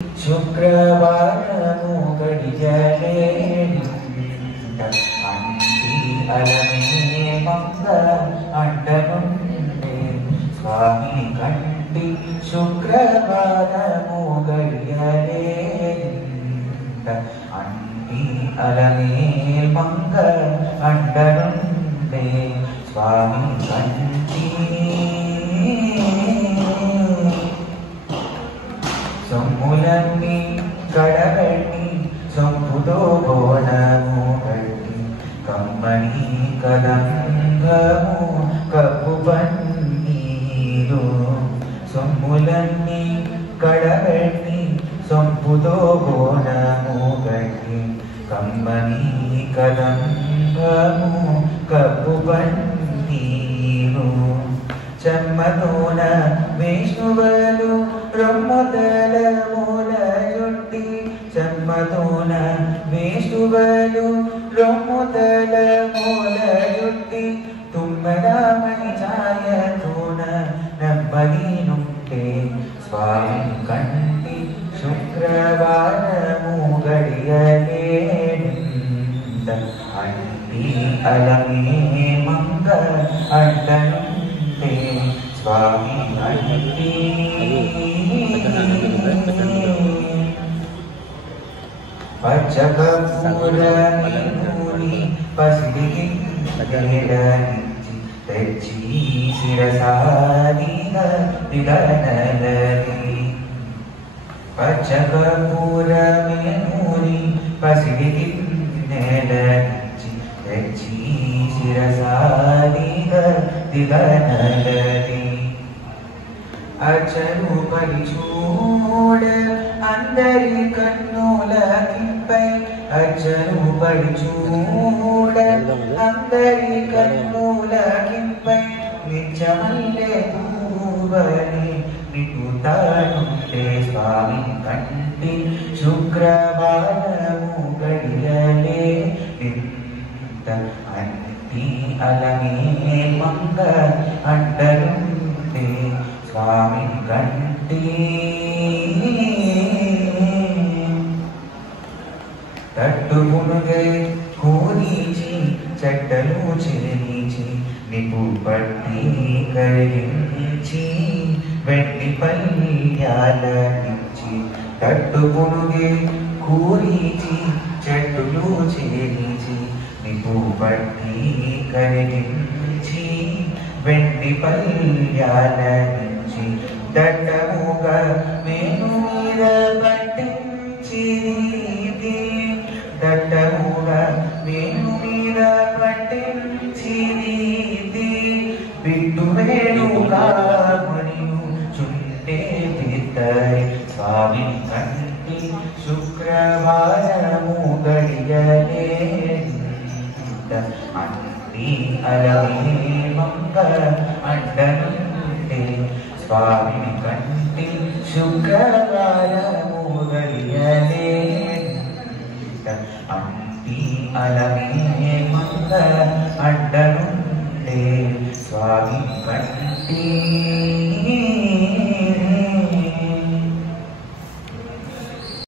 శుక్రవారము గడియలేని అంటి అలమే మంగ అంటనుండే స్వామి కంటి శుక్రవారము గడియలేని అంటి అలమే మంగ అంటనుండే స్వామి కంటి సొమ్ములన్నీ కడగట్టి సొంపుతో బోనము కట్టి కమ్మని కదంగము కప్పు పన్నీరు సొమ్ములన్నీ కడగట్టి సొంపుతో బోనము కట్టి కమ్మని కదంగము కప్పు పన్నీరు చెమ్మతోన విష్ణువలు రొమ్ముదల మూలయుట్టి చెమ్మతోన విష్ణువలు రొమ్ముదల మూలయుట్టి తుమ్మరామని ఛాయతోన నెమ్మది నుంటే స్వామి కంటి శుక్రవారము గడియలేనంత అంటి అలమే మంగ అంటనుంటే స్వామి కంటి పచ్చకపూరని పసిడికి గెడనిచ్చి తెచ్చి శిరసాదిన దిగనలని పచ్చకపూరని పసిడికి నెలనిచ్చి తెచ్చి శిరసాదిన దిగనలని అచరు పడి చూడ అందరి కన్నులకిపై అచరు పడి చూడ అందరి కన్నులకిపై నిజమల్లే పూవని నిపుతానుంటే స్వామి కంటి శుక్రవారము గడియలే ఇంత అంటి అలమే మంగ అంటనుంటే స్వామి కంటి తట్టుకునుగై కూరీచి చెట్టలు చేరించి నిపు పట్టి కరిగించి వెండి పల్యాలనించి తట్టుకునుగై కూరీచి చెట్టులు చేరించి నిపు పట్టి కరిగించి వెండి పల్యాలనించి దట్టముగా మేను మీద పట్టించి దట్టముగా మేను మీద పట్టించి బిడ్డు వేణు కామనియు చుంటే తీర్థరి స్వామి కంటి శుక్రవారము గడియలే అంటి అలమే మంగ అంటనుంటే స్వామి కంటి శుక్రవారము గడియలే అంటి అలమే మంగ అంటనుంటే స్వామి కంటి